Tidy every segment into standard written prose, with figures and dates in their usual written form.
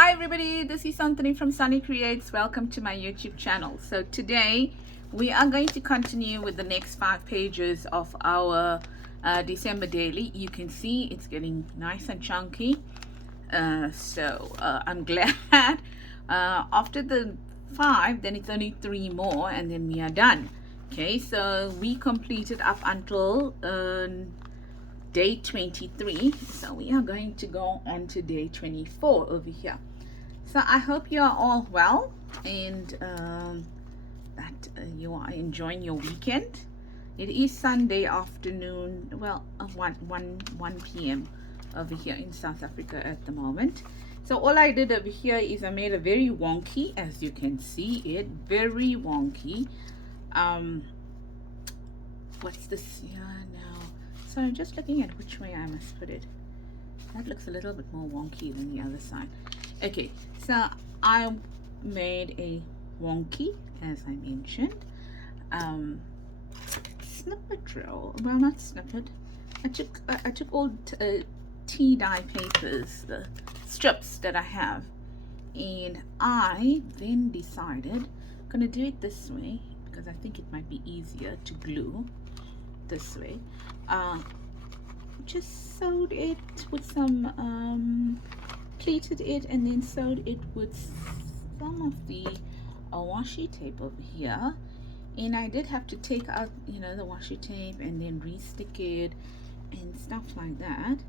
Hi everybody, this is Anthony from Sunny Creates. Welcome to my YouTube channel. So today we are going to continue with the next 5 pages of our December daily. You can see it's getting nice and chunky. I'm glad after the 5 then it's only 3 more and then we are done. Okay, so we completed up until day 23, so we are going to go on to day 24 over here. So I hope you are all well and that you are enjoying your weekend. It is Sunday afternoon, well 1 p.m. over here in South Africa at the moment. So all I did over here is I made a very wonky, as you can see it, very wonky what's this here now? So I'm just looking at which way I must put it. That looks a little bit more wonky than the other side. Okay, so I made a wonky, as I mentioned. Snippet roll. Well, not snippet. I took all tea dye papers, the strips that I have, and I then decided I'm gonna do it this way because I think it might be easier to glue this way. Just sewed it with some pleated it and then sewed it with some of the washi tape over here, and I did have to take out, you know, the washi tape and then re-stick it and stuff like that,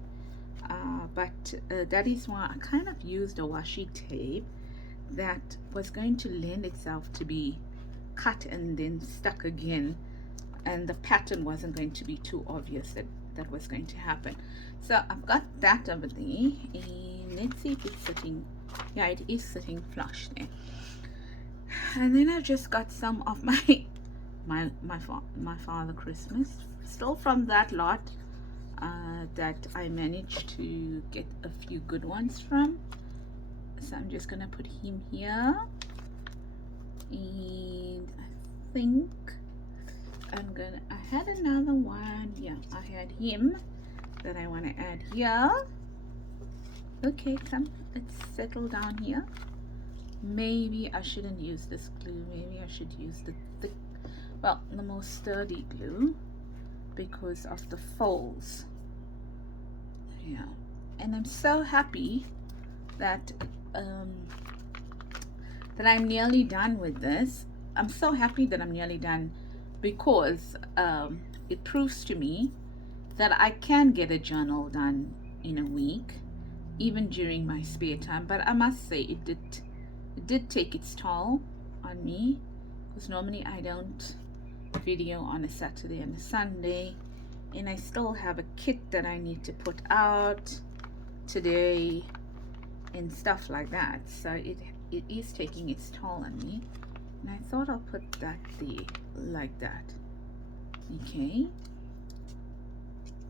but that is why I kind of used a washi tape that was going to lend itself to be cut and then stuck again, and the pattern wasn't going to be too obvious that was going to happen. So I've got that over there, and let's see if it's sitting. Yeah, it is sitting flush there. And then I've just got some of my Father Christmas still from that lot that I managed to get a few good ones from. So I'm just gonna put him here, and I think I had another one. Yeah, I had him that I want to add here. Okay, come, let's settle down here. Maybe I shouldn't use this glue. Maybe I should use the thick, well, the more sturdy glue because of the folds. Yeah, and I'm so happy that that I'm nearly done with this. I'm so happy that I'm nearly done because it proves to me that I can get a journal done in a week, even during my spare time. But I must say it did take its toll on me, because normally I don't video on a Saturday and a Sunday, and I still have a kit that I need to put out today and stuff like that. So it is taking its toll on me, and I thought I'll put that there like that. Okay,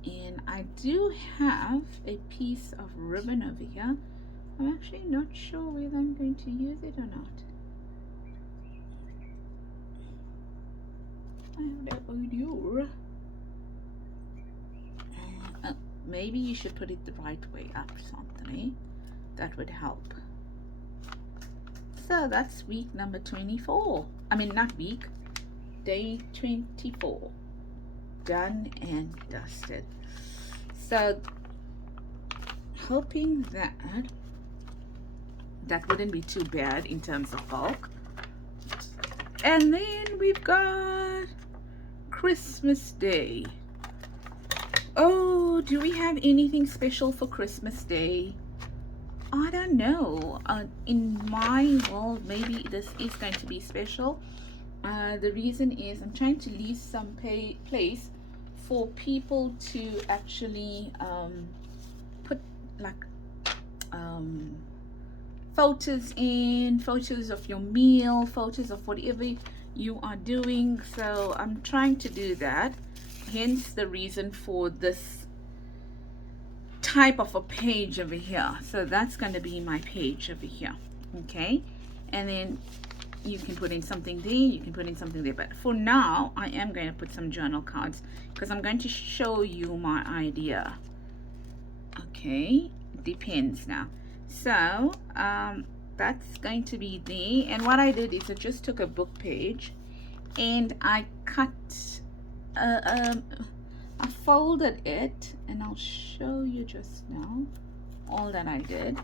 and I do have a piece of ribbon over here. I'm actually not sure whether I'm going to use it or not. I have no idea. Maybe you should put it the right way up, something that would help. So that's week number 24. I mean, not week, day 24. Done and dusted. So hoping that wouldn't be too bad in terms of bulk. And then we've got Christmas Day. Oh, do we have anything special for Christmas Day? I don't know. In my world, maybe this is going to be special. The reason is I'm trying to leave some place for people to actually put like photos in, photos of your meal, photos of whatever you are doing. So I'm trying to do that, hence the reason for this type of a page over here. So that's going to be my page over here. Okay, and then you can put in something there, you can put in something there, but for now I am going to put some journal cards because I'm going to show you my idea. Okay, depends now. So that's going to be there. And what I did is I just took a book page and I cut I folded it, and I'll show you just now all that I did.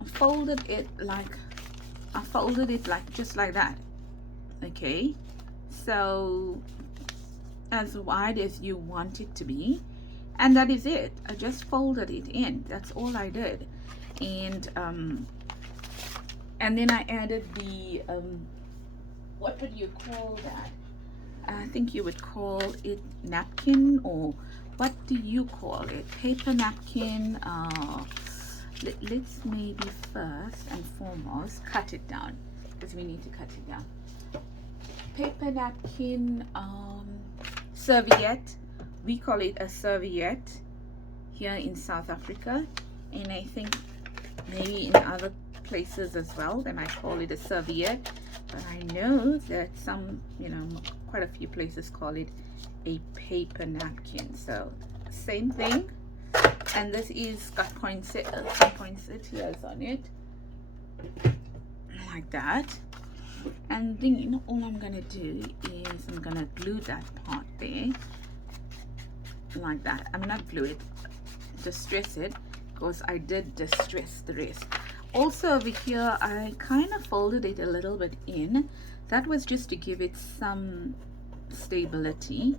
I folded it like just like that. Okay, so as wide as you want it to be, and that is it. I just folded it in. That's all I did. And then I added the what would you call that? I think you would call it napkin, or what do you call it? Paper napkin. Let's maybe first and foremost cut it down, because we need to cut it down. Paper napkin, serviette. We call it a serviette here in South Africa, and I think maybe in other places as well they might call it a serviette, but I know that some, quite a few places call it a paper napkin. So same thing, and this is got some poinsettias on it like that. And then all I'm gonna do is I'm gonna glue that part there like that. I'm not glue it, distress it, because I did distress the rest. Also over here I kind of folded it a little bit in. That was just to give it some stability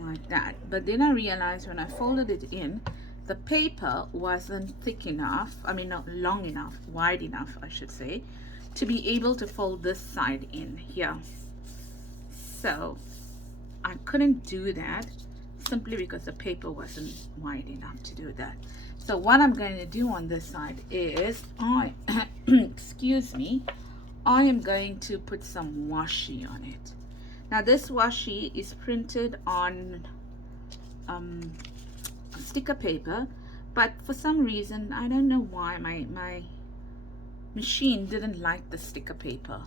like that. But then I realized when I folded it in, the paper wasn't thick enough, I mean not long enough, wide enough I should say, to be able to fold this side in here. So I couldn't do that simply because the paper wasn't wide enough to do that. So what I'm going to do on this side is excuse me, I am going to put some washi on it. Now this washi is printed on sticker paper, but for some reason, I don't know why, my machine didn't like the sticker paper.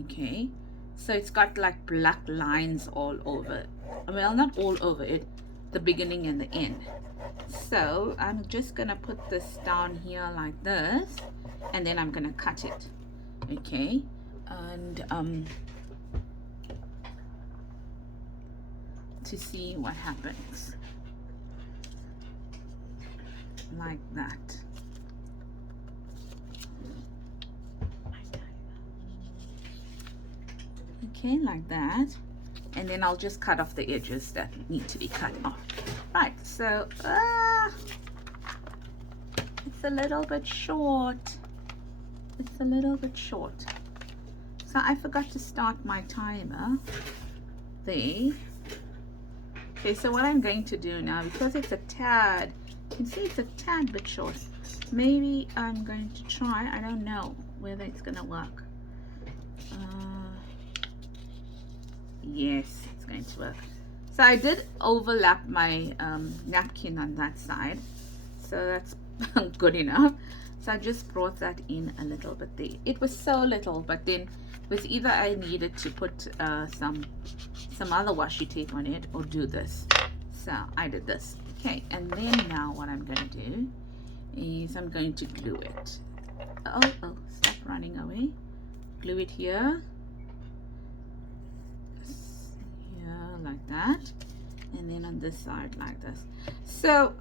Okay, so it's got like black lines all over it. Well, not all over it, the beginning and the end. So I'm just gonna put this down here like this, and then I'm gonna cut it. Okay, and to see what happens like that. Okay, like that. And then I'll just cut off the edges that need to be cut off. Right, so it's a little bit short. It's a little bit short. So I forgot to start my timer there. Okay, so what I'm going to do now, because it's a tad, you can see it's a tad bit short. Maybe I'm going to try, I don't know whether it's gonna work. Yes, it's going to work. So I did overlap my napkin on that side, so that's good enough. So I just brought that in a little bit there. It was so little, but then it was either I needed to put some other washi tape on it or do this. So I did this. Okay, and then now what I'm going to do is I'm going to glue it. Oh, stop running away. Glue it here. Like that, and then on this side like this. So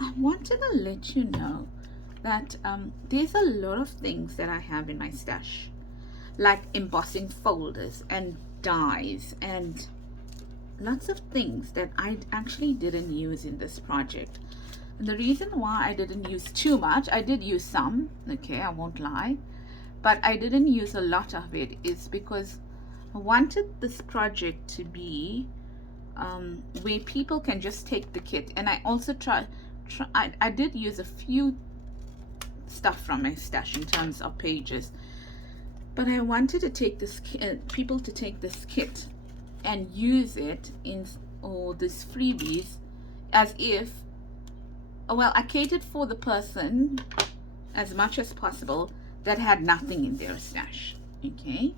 I wanted to let you know that there's a lot of things that I have in my stash, like embossing folders and dies and lots of things that I actually didn't use in this project. And the reason why I didn't use too much, I did use some, okay, I won't lie, but I didn't use a lot of it, is because I wanted this project to be where people can just take the kit. And I also I did use a few stuff from my stash in terms of pages, but I wanted to take this people to take this kit and use it in all these freebies as if, well, I catered for the person as much as possible that had nothing in their stash. Okay,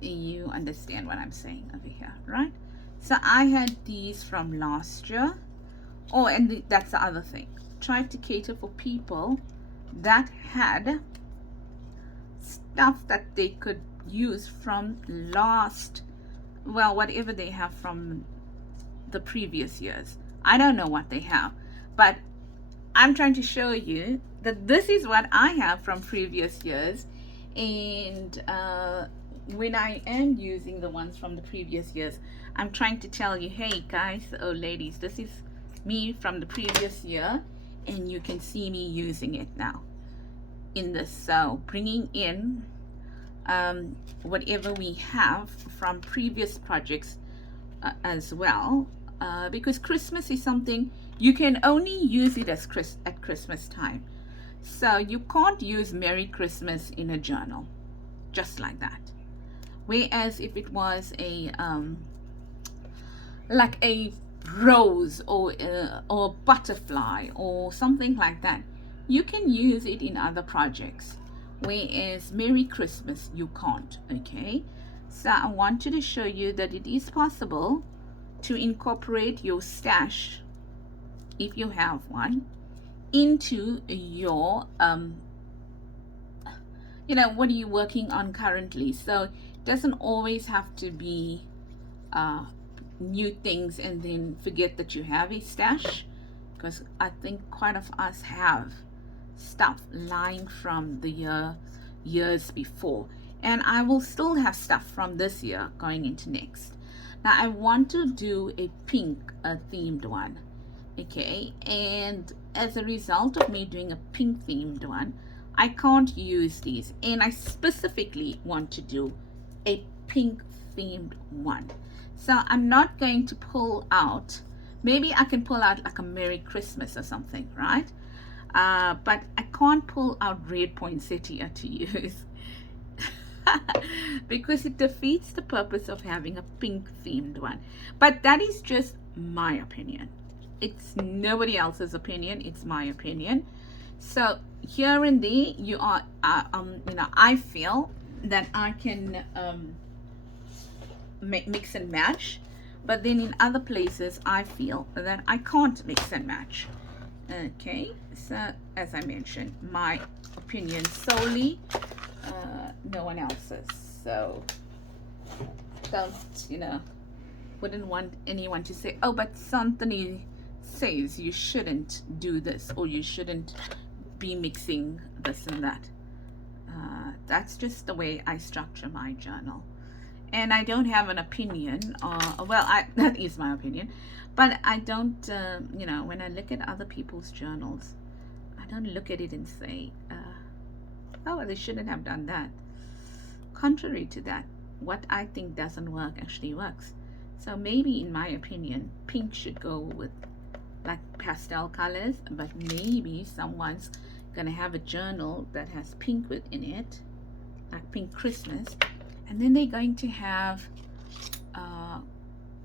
you understand what I'm saying over here, right? So I had these from last year. Oh, and that's the other thing. tried to cater for people that had stuff that they could use from last, well, whatever they have from the previous years. I don't know what they have, but I'm trying to show you that this is what I have from previous years. And when I am using the ones from the previous years, I'm trying to tell you, hey guys, oh ladies, this is me from the previous year, and you can see me using it now in this. So bringing in whatever we have from previous projects as well, because Christmas is something you can only use it as at Christmas time. So you can't use Merry Christmas in a journal just like that. Whereas if it was a like a rose or butterfly or something like that, you can use it in other projects. Whereas Merry Christmas you can't. Okay, so I wanted to show you that it is possible to incorporate your stash, if you have one, into your you know, what are you working on currently. So it doesn't always have to be new things and then forget that you have a stash, because I think quite of us have stuff lying from the years before, and I will still have stuff from this year going into next. Now I want to do a pink themed one. Okay, and as a result of me doing a pink themed one, I can't use these, and I specifically want to do a pink themed one. So I'm not going to pull out, maybe I can pull out like a Merry Christmas or something, right? But I can't pull out red poinsettia to use because it defeats the purpose of having a pink themed one. But that is just my opinion. It's nobody else's opinion, it's my opinion. So here and there you are, you know, I feel that I can mix and match, but then in other places I feel that I can't mix and match. Okay, so as I mentioned, my opinion solely, no one else's. So don't, you know, wouldn't want anyone to say, oh, but Santhony says you shouldn't do this, or you shouldn't be mixing this and that. That's just the way I structure my journal, and I don't have an opinion. Well, that is my opinion, but I don't, you know, when I look at other people's journals, I don't look at it and say, oh, they shouldn't have done that. Contrary to that, what I think doesn't work actually works. So maybe, in my opinion, pink should go with like pastel colors, but maybe someone's gonna have a journal that has pink within it, like pink Christmas, and then they're going to have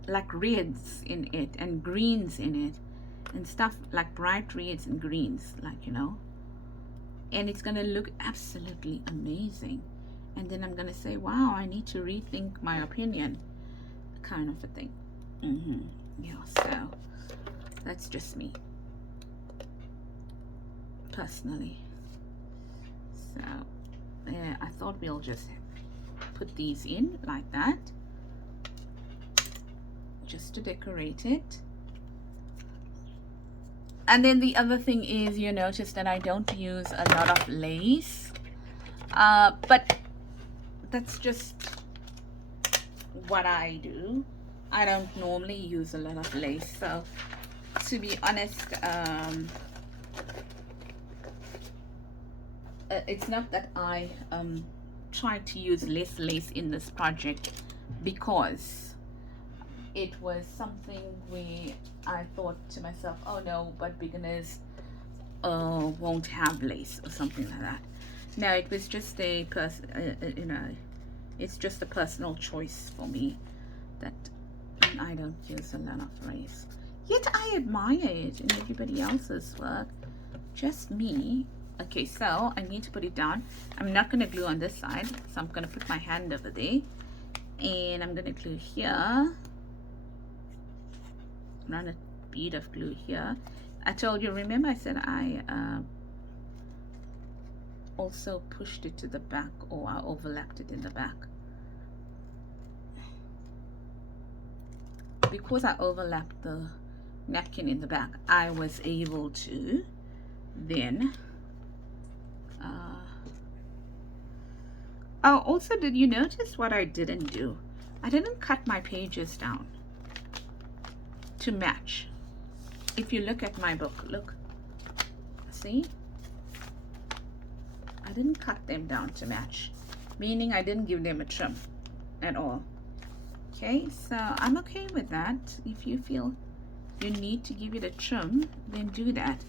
like reds in it and greens in it and stuff, like bright reds and greens, like, you know, and it's gonna look absolutely amazing. And then I'm gonna say, wow, I need to rethink my opinion, kind of a thing. Yeah, so that's just me personally. So I thought we'll just put these in like that, just to decorate it. And then the other thing is, you notice that I don't use a lot of lace, but that's just what I do. I don't normally use a lot of lace, so to be honest, it's not that I try to use less lace in this project, because it was something where I thought to myself, oh no, but beginners won't have lace or something like that. No, it was just a you know, it's just a personal choice for me that I don't use a lot of lace. Yet I admire it in everybody else's work, just me. Okay, so I need to put it down. I'm not going to glue on this side, so I'm going to put my hand over there, and I'm going to glue here, run a bead of glue here, I told you, remember I said I also pushed it to the back, or I overlapped it in the back. Because I overlapped the napkin in the back, I was able to then oh, also, did you notice what I didn't do? I didn't cut my pages down to match. If you look at my book, look, see, I didn't cut them down to match, meaning I didn't give them a trim at all. Okay, so I'm okay with that. If you feel you need to give it a trim, then do that.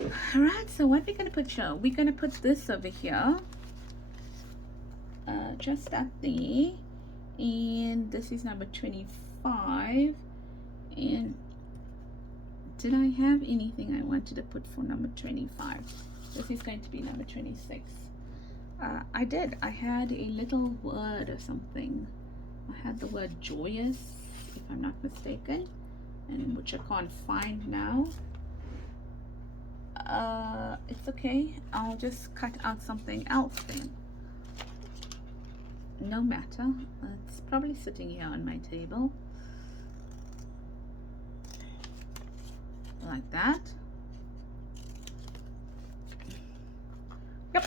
All right, so what we're gonna put here, we're gonna put this over here, just up there, and this is number 25. And did I have anything I wanted to put for number 25? This is going to be number 26. I did. I had a little word or something. I had the word joyous, if I'm not mistaken, and which I can't find now. It's okay. I'll just cut out something else then. No matter. It's probably sitting here on my table. Like that. Yep.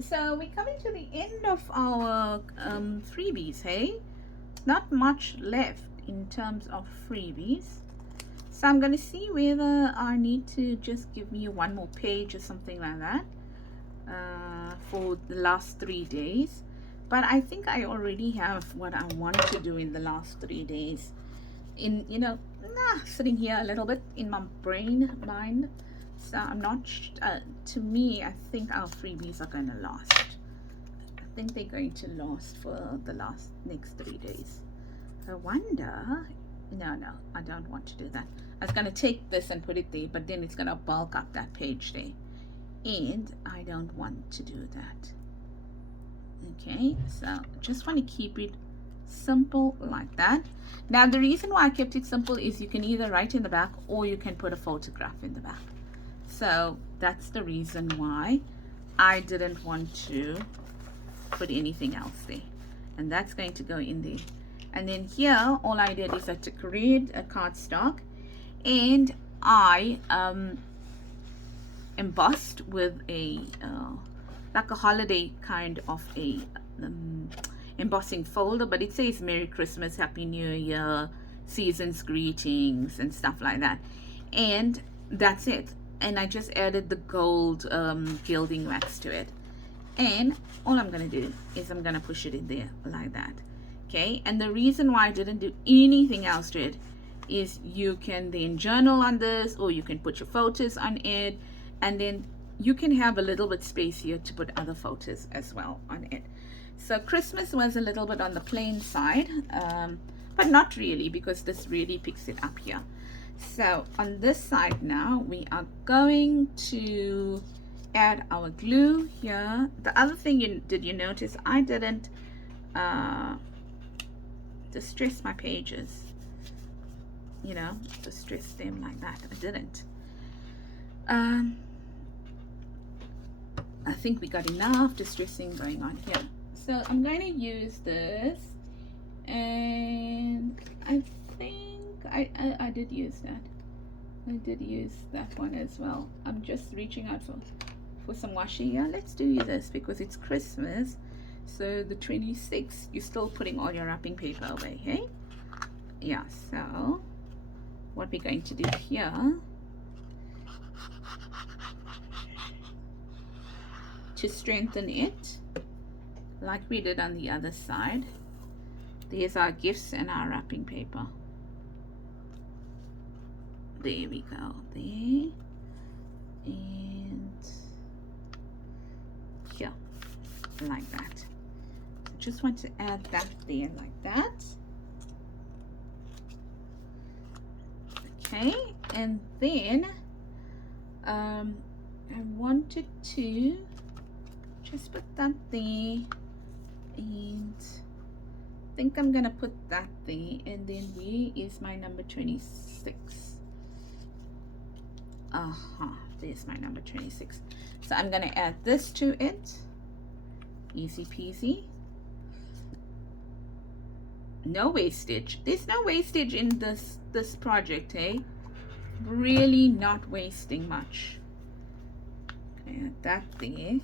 So we're coming to the end of our freebies, hey? Not much left in terms of freebies. So I'm going to see whether I need to just give me one more page or something like that for the last 3 days. But I think I already have what I want to do in the last 3 days. In, you know, sitting here a little bit in my mind. So I'm not, to me, I think our freebies are going to last. I think they're going to last for the next 3 days. I wonder, no, I don't want to do that. I was going to take this and put it there, but then it's going to bulk up that page there. And I don't want to do that. Okay, so just want to keep it simple like that. Now the reason why I kept it simple is you can either write in the back or you can put a photograph in the back. So that's the reason why I didn't want to put anything else there, and that's going to go in there. And then here all I did is I took red cardstock and I embossed with a like a holiday kind of a embossing folder, but it says Merry Christmas, Happy New Year, Season's Greetings and stuff like that. And that's it. And I just added the gold gilding wax to it. And all I'm going to do is I'm going to push it in there like that. Okay, and the reason why I didn't do anything else to it is you can then journal on this, or you can put your photos on it, and then you can have a little bit space here to put other photos as well on it. So Christmas was a little bit on the plain side, but not really, because this really picks it up here. So on this side now, we are going to add our glue here. The other thing did you notice, I didn't distress my pages, you know, distress them like that. I didn't. I think we got enough distressing going on here. So I'm going to use this, and I think I did use that. I did use that one as well. I'm just reaching out for some washi. Yeah, let's do this because it's Christmas. So the 26th, you're still putting all your wrapping paper away, hey? Yeah, so what we're going to do here, to strengthen it, like we did on the other side, there's our gifts and our wrapping paper. There we go, there, and here, like that. Just want to add that there like that. Okay, and then I wanted to just put that there, and I think I'm gonna put that there, and then where is my number 26? There's my number 26. So I'm going to add this to it. Easy peasy. No wastage. There's no wastage in this project, eh? Really not wasting much. Okay, that there.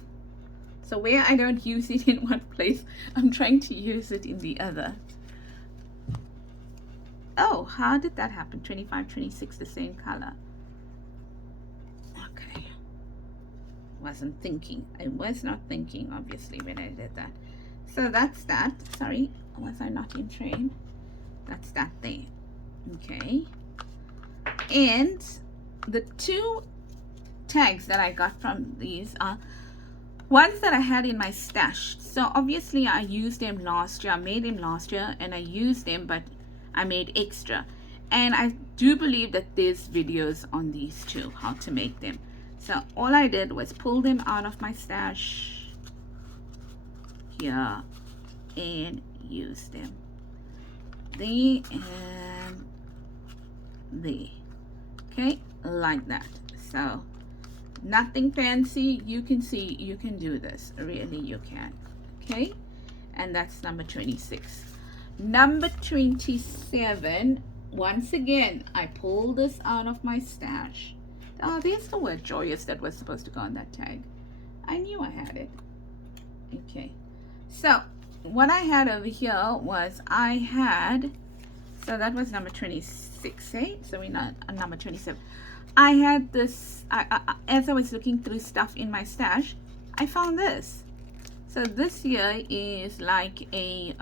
So where I don't use it in one place, I'm trying to use it in the other. Oh, how did that happen? 25, 26, the same color. Okay. Wasn't thinking. I was not thinking, obviously, when I did that. So that's that. Sorry, was I not in train? That's that there. Okay. And the two tags that I got from these are ones that I had in my stash. So obviously I used them last year. I made them last year and I used them, but I made extra. And I do believe that there's videos on these two, how to make them. So all I did was pull them out of my stash here and use them. There and there. Okay, like that. So nothing fancy. You can see you can do this. Really, you can. Okay, and that's number 26. Number 27. Once again, I pulled this out of my stash. Oh, there's the word joyous that was supposed to go on that tag. I knew I had it. Okay, so what I had over here was so that was number 26, eh? So we're not on number 27. I had this, as I was looking through stuff in my stash, I found this. So this here is like a,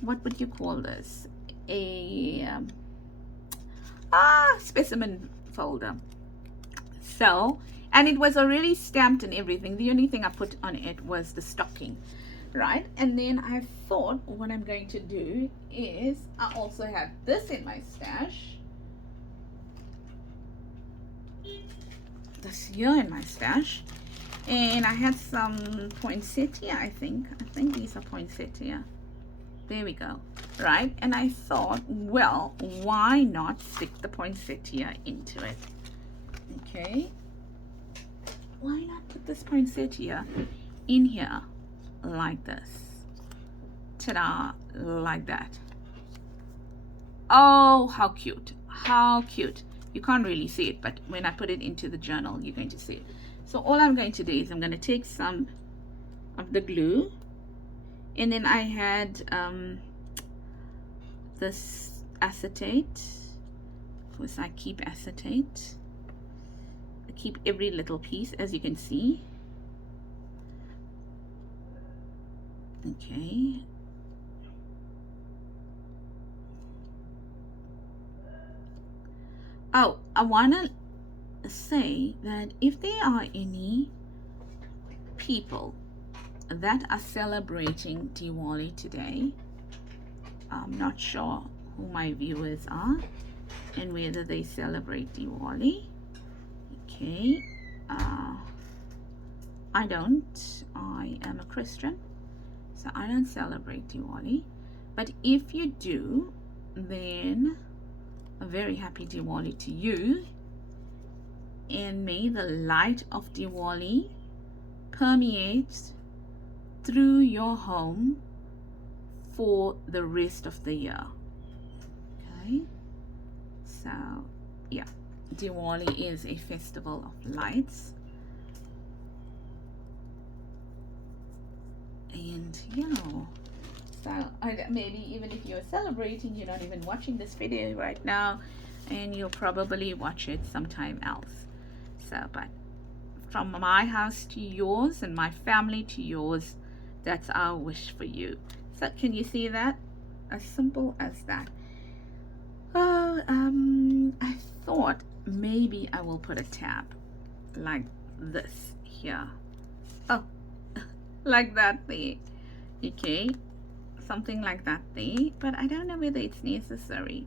what would you call this? A specimen folder. So, and it was already stamped and everything. The only thing I put on it was the stocking, right? And then I thought what I'm going to do is I also have this in my stash. This here in my stash, and I had some poinsettia. I think these are poinsettia. There we go. Right, and I thought, well, why not stick the poinsettia into it? Okay, why not put this poinsettia in here like this? Ta-da, like that. Oh, how cute, how cute. You can't really see it, but when I put it into the journal, you're going to see it. So all I'm going to do is I'm going to take some of the glue, and then I had this acetate. Of course, I keep acetate. I keep every little piece, as you can see. Okay. Oh, I want to say that if there are any people that are celebrating Diwali today, I'm not sure who my viewers are and whether they celebrate Diwali. Okay, I don't. I am a Christian, so I don't celebrate Diwali. But if you do, then a very happy Diwali to you, and may the light of Diwali permeate through your home for the rest of the year. Okay, so yeah, Diwali is a festival of lights, and you know, so maybe even if you're celebrating, you're not even watching this video right now, and you'll probably watch it sometime else. So, but from my house to yours and my family to yours, that's our wish for you. So can you see that? As simple as that. Oh, I thought maybe I will put a tab like this here. Oh, like that there. Okay, something like that there, but I don't know whether it's necessary.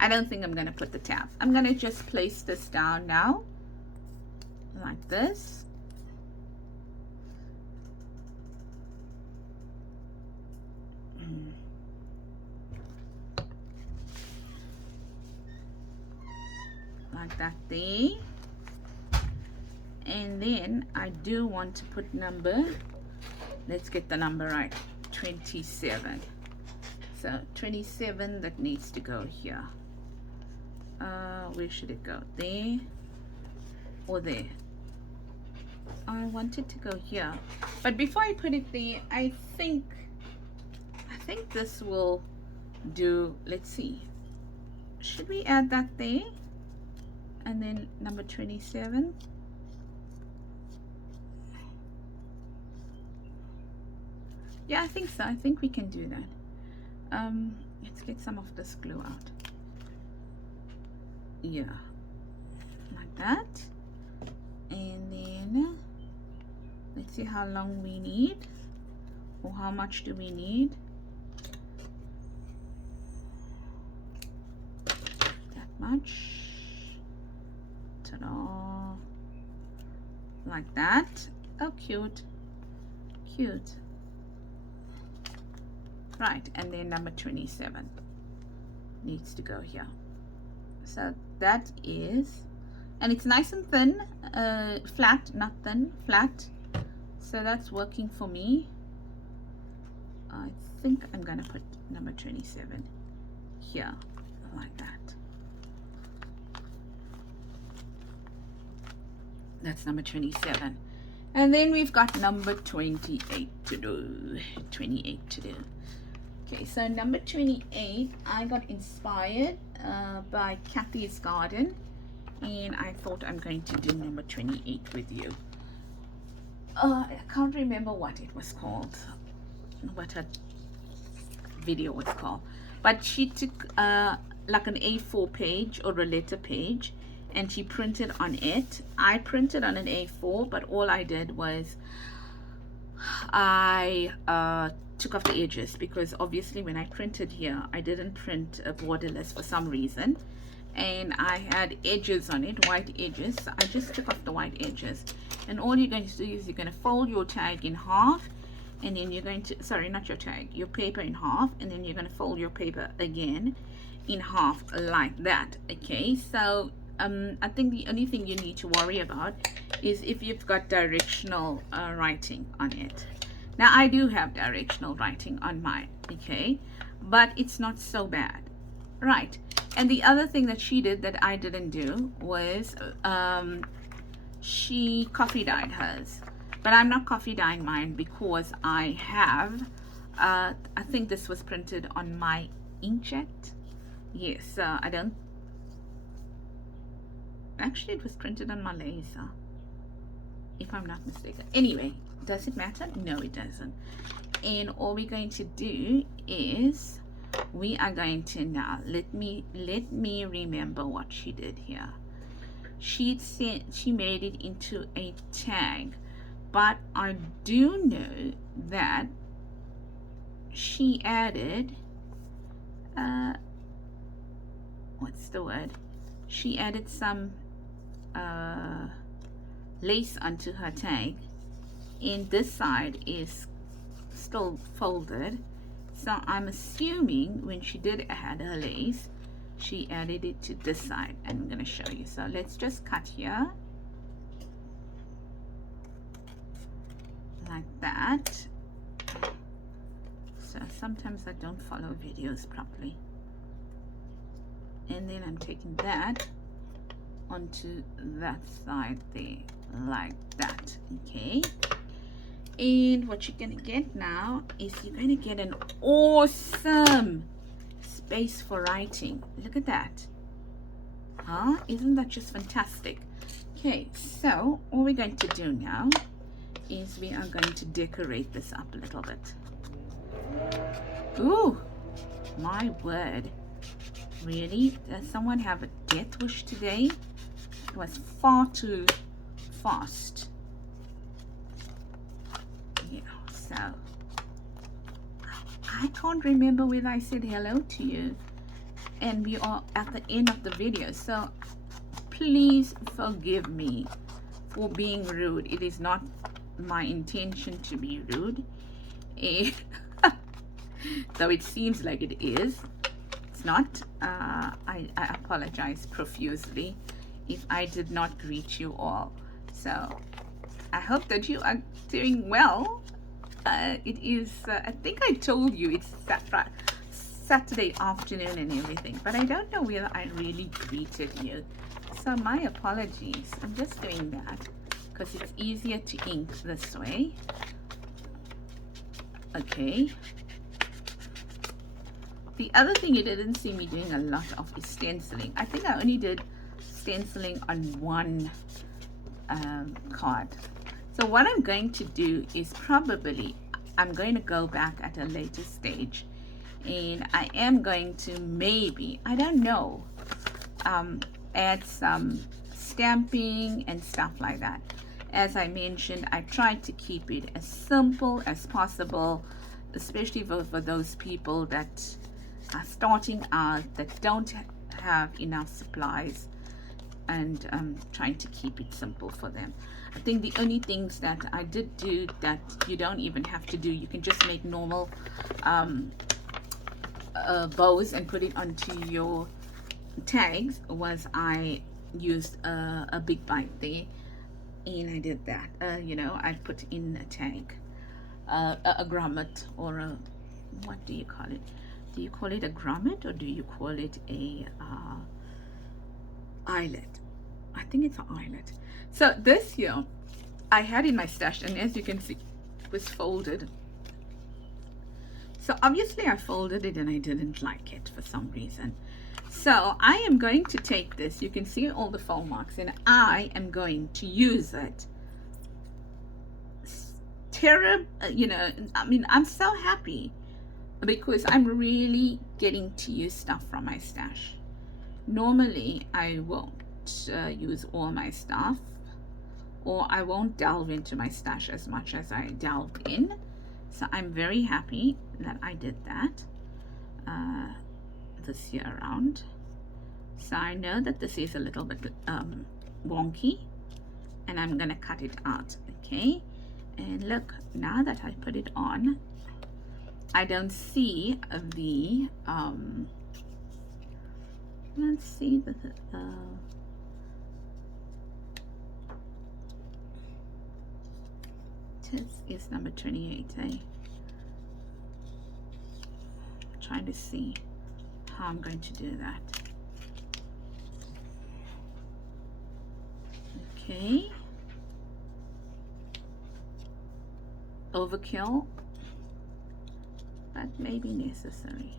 I don't think I'm going to put the tabs. I'm going to just place this down now like this. like that there. And then I do want to put number, let's get the number right, 27. So 27, that needs to go here. Where should it go? There or there? I want it to go here, but before I put it there, I think this will do. Let's see, should we add that there and then number 27? Yeah, I think so. I think we can do that. Let's get some of this glue out. Yeah, like that. And then let's see how long we need, or how much do we need. That much. Ta-da. Like that. Oh, cute. Cute. Right, and then number 27 needs to go here. So that is, and it's nice and thin, flat, not thin, flat. So that's working for me. I think I'm gonna put number 27 here, like that. That's number 27. And then we've got number 28 to do. 28 to do. Okay, so number 28, I got inspired by Kathy's Garden, and I thought I'm going to do number 28 with you. I can't remember what it was called, what her video was called, but she took like an A4 page or a letter page, and she printed on it. I printed on an A4, but all I did was I took off the edges, because obviously when I printed here, I didn't print a borderless for some reason, and I had edges on it, white edges. So I just took off the white edges, and all you're going to do is you're going to fold your tag in half, and then you're going to, sorry, not your tag, your paper in half, and then you're going to fold your paper again in half, like that. Okay, so I think the only thing you need to worry about is if you've got directional writing on it. Now I do have directional writing on mine, okay, but it's not so bad, right? And the other thing that she did that I didn't do was she coffee dyed hers, but I'm not coffee dyeing mine because I have I think this was printed on my inkjet. Yes, I don't, actually it was printed on my laser, if I'm not mistaken. Anyway, does it matter? No, it doesn't. And all we're going to do is we are going to now, let me remember what she did here. She said she made it into a tag, but I do know that she added what's the word, she added some lace onto her tag, and this side is still folded, so I'm assuming when she did add her lace, she added it to this side, and I'm going to show you. So let's just cut here like that. So sometimes I don't follow videos properly, and then I'm taking that onto that side there, like that. Okay, and what you're gonna get now is you're gonna get an awesome space for writing. Look at that, huh? Isn't that just fantastic? Okay, so all we're going to do now is we are going to decorate this up a little bit. Ooh, my word, really? Does someone have a death wish today? It was far too fast. Yeah, so I can't remember whether I said hello to you, and we are at the end of the video, so please forgive me for being rude. It is not my intention to be rude, though it seems like it is. It's not. I apologize profusely if I did not greet you all. So I hope that you are doing well. It is, I think I told you it's Saturday afternoon and everything, but I don't know whether I really greeted you. So my apologies. I'm just doing that because it's easier to ink this way. Okay. The other thing you didn't see me doing a lot of is stenciling. I think I only did stenciling on one card. So what I'm going to do is probably I'm going to go back at a later stage, and I am going to maybe, I don't know, add some stamping and stuff like that. As I mentioned, I tried to keep it as simple as possible, especially for those people that are starting out, that don't have enough supplies, and trying to keep it simple for them. I think the only things that I did do that you don't even have to do, you can just make normal bows and put it onto your tags, was I used a big bite there, and I did that. You know, I put in a tag, a grommet, or a, what do you call it? Do you call it a grommet, or do you call it a eyelet? I think it's an eyelet. So this here I had in my stash, and as you can see, it was folded. So obviously I folded it and I didn't like it for some reason. So I am going to take this, you can see all the fold marks, and I am going to use it. Terrible, you know, I mean, I'm so happy because I'm really getting to use stuff from my stash. Normally I won't use all my stuff, or I won't delve into my stash as much as I delved in. So I'm very happy that I did that this year around. So I know that this is a little bit wonky, and I'm gonna cut it out. Okay, and look, now that I put it on, I don't see the let's see the this is number 28, eh? Trying to see how I'm going to do that. Okay, overkill, but maybe necessary.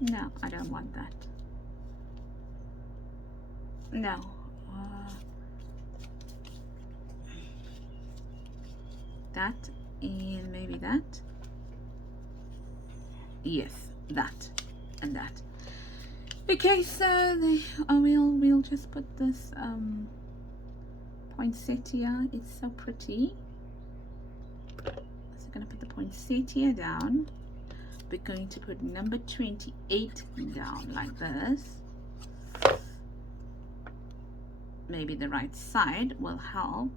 No, I don't want that. No. That, and maybe that. Yes, that and that. Okay, so we'll just put this poinsettia. It's so pretty. So I'm gonna put the poinsettia down. We're going to put number 28 down like this. Maybe the right side will help.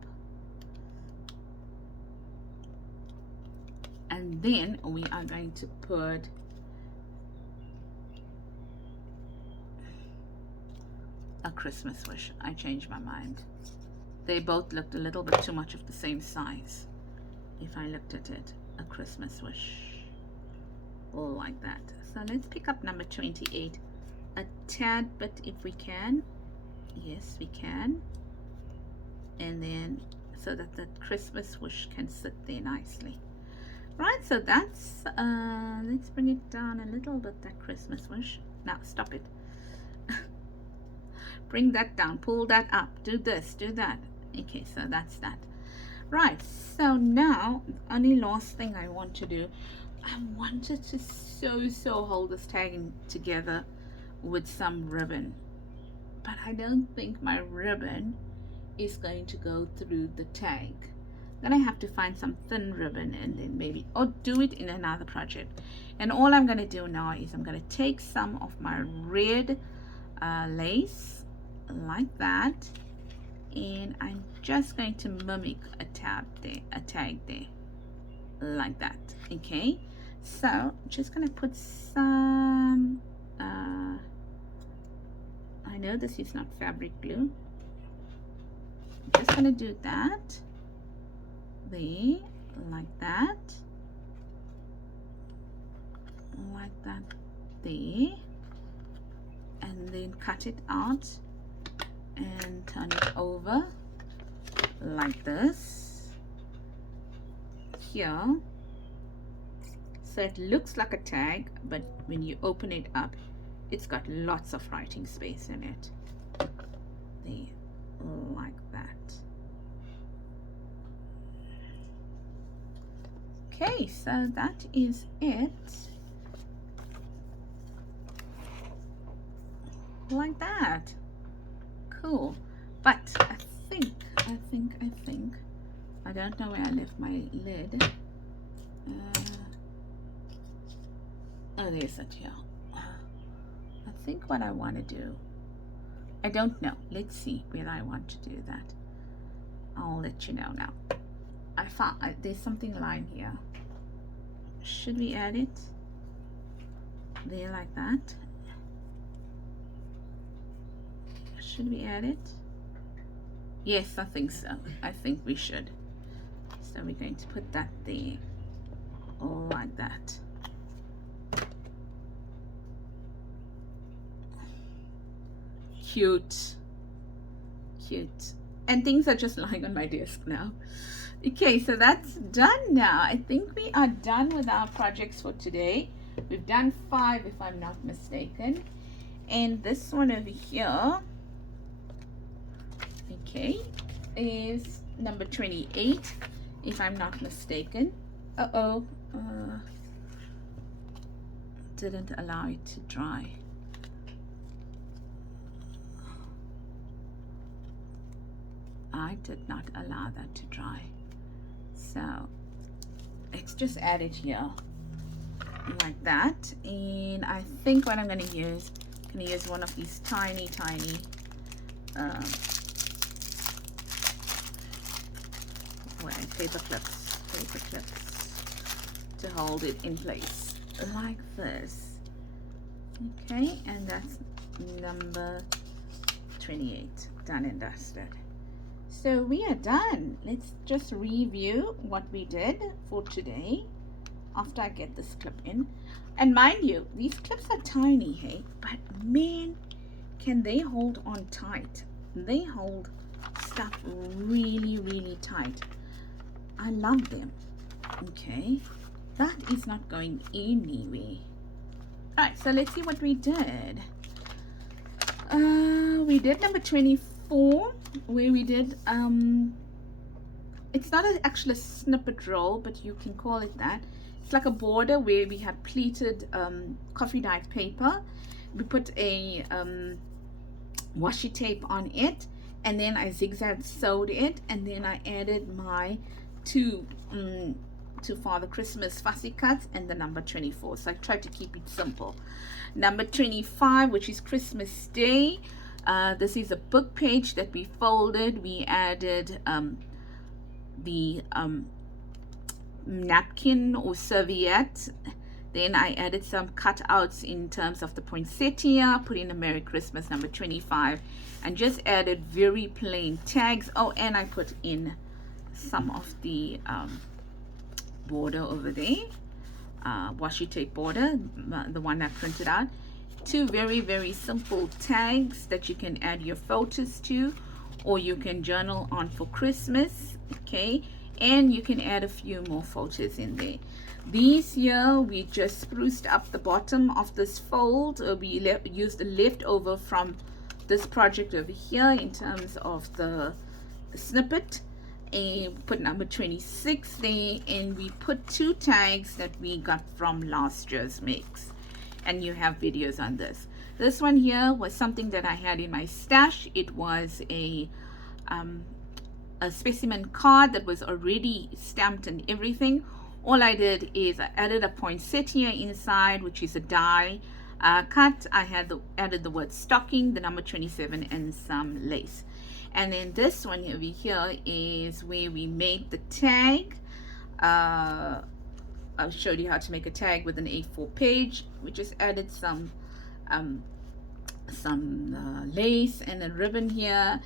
And then we are going to put a Christmas wish. I changed my mind. They both looked a little bit too much of the same size. If I looked at it, a Christmas wish, like that. So let's pick up number 28 a tad bit if we can. Yes, we can. And then so that the Christmas wish can sit there nicely. Right, so that's let's bring it down a little bit, that Christmas wish. Now stop it. Bring that down, pull that up, do this, do that. Okay, so that's that. Right, so now the only last thing I want to do, I wanted to so hold this tag together with some ribbon, but I don't think my ribbon is going to go through the tag. Then I have to find some thin ribbon and then maybe, or do it in another project. And all I'm going to do now is I'm going to take some of my red lace like that, and I'm just going to mimic a tag there like that. Okay, so just going to put some I know this is not fabric glue. I'm just gonna do that there, like that there, and then cut it out and turn it over like this here, so it looks like a tag, but when you open it up, it's got lots of writing space in it. There, like that. Okay, so that is it. Like that. Cool. But I think I don't know where I left my lid. Oh, there's it here. I think what I want to do, I don't know. Let's see whether I want to do that. I'll let you know now. I found there's something lying here. Should we add it there like that? Should we add it? Yes, I think so. I think we should. So we're going to put that there, like that. Cute. And things are just lying on my desk now. Okay, so that's done now. I think we are done with our projects for today. We've done 5 if I'm not mistaken. And this one over here, okay, is number 28 if I'm not mistaken. Didn't allow it to dry. I did not allow that to dry. So let's just add it here like that. And I think what I'm going to use, one of these tiny paper clips to hold it in place like this. Okay, and that's number 28, done and dusted. So we are done. Let's just review what we did for today after I get this clip in. And mind you, these clips are tiny, hey, but man, can they hold on tight. They hold stuff really tight. I love them. Okay, that is not going anywhere. Alright, so let's see what we did. We did number 24, where we did it's not actually a snippet roll, but you can call it that. It's like a border where we had pleated coffee dyed paper. We put a washi tape on it, and then I zigzag sewed it, and then I added my two Father Christmas fussy cuts and the number 24. So I tried to keep it simple. Number 25, which is Christmas Day. This is a book page that we folded. We added the napkin or serviette. Then I added some cutouts in terms of the poinsettia, put in a Merry Christmas number 25, and just added very plain tags. Oh, and I put in some of the border over there, washi tape border, the one I printed out. 2 very simple tags that you can add your photos to, or you can journal on for Christmas. Okay, and you can add a few more photos in there. These here, we just spruced up the bottom of this fold. We used the leftover from this project over here in terms of the snippet, and put number 26 there, and we put 2 tags that we got from last year's mix, and you have videos on this. This one here was something that I had in my stash. It was a specimen card that was already stamped and everything. All I did is I added a poinsettia inside, which is a die cut. I had added the word stocking, the number 27, and some lace. And then this one over here is where we made the tag. I showed you how to make a tag with an A4 page. We just added some some lace and a ribbon here.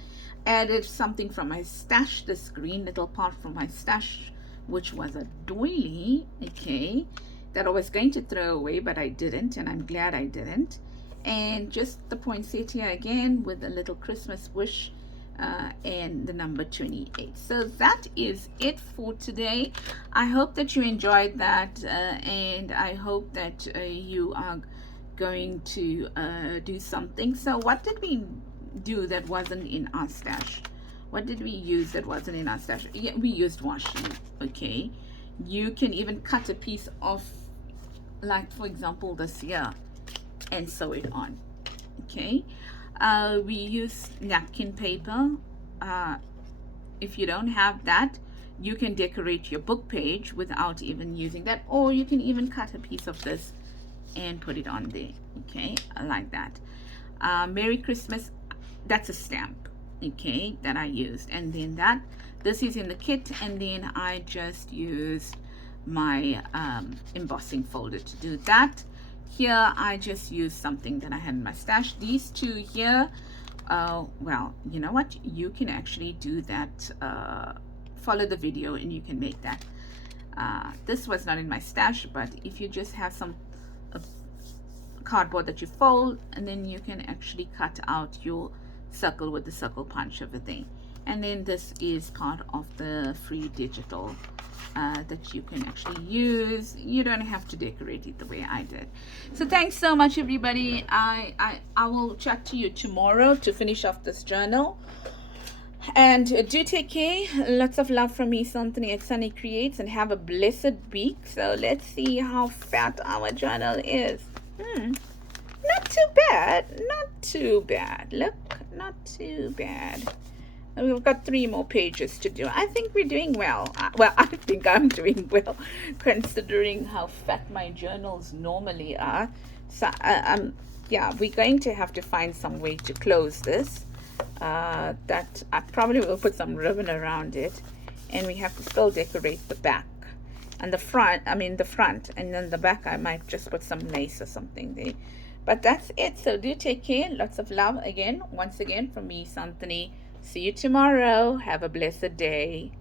Added something from my stash, this green little part from my stash, which was a doily, okay, that I was going to throw away, but I didn't, and I'm glad I didn't. And just the poinsettia again with a little Christmas wish, and the number 28. So that is it for today. I hope that you enjoyed that, and I hope that you are going to do something. So what did we do that wasn't in our stash? What did we use that wasn't in our stash? Yeah, we used washi. Okay, you can even cut a piece off, like for example this here, and sew it on. Okay, we use napkin paper. If you don't have that, you can decorate your book page without even using that, or you can even cut a piece of this and put it on there. Okay, I like that. Merry Christmas, that's a stamp, okay, that I used. And then this is in the kit, and then I just used my embossing folder to do that. Here I just used something that I had in my stash. These two here, well, you know what, you can actually do that. Follow the video and you can make that. This was not in my stash, but if you just have some cardboard that you fold, and then you can actually cut out your circle with the circle punch of the thing. And then this is part of the free digital that you can actually use. You don't have to decorate it the way I did. So thanks so much, everybody. I will chat to you tomorrow to finish off this journal. And do take care. Lots of love from me, Anthony at Sunny Creates, and have a blessed week. So let's see how fat our journal is. Not too bad. Not too bad. Look, not too bad. We've got 3 more pages to do. I think we're doing well. Well, I think I'm doing well, considering how fat my journals normally are. So, yeah, we're going to have to find some way to close this. That I probably will put some ribbon around it, and we have to still decorate the back and the front. I mean the front, and then the back I might just put some lace or something there. But that's it. So do take care. Lots of love again, once again, from me, Anthony. See you tomorrow. Have a blessed day.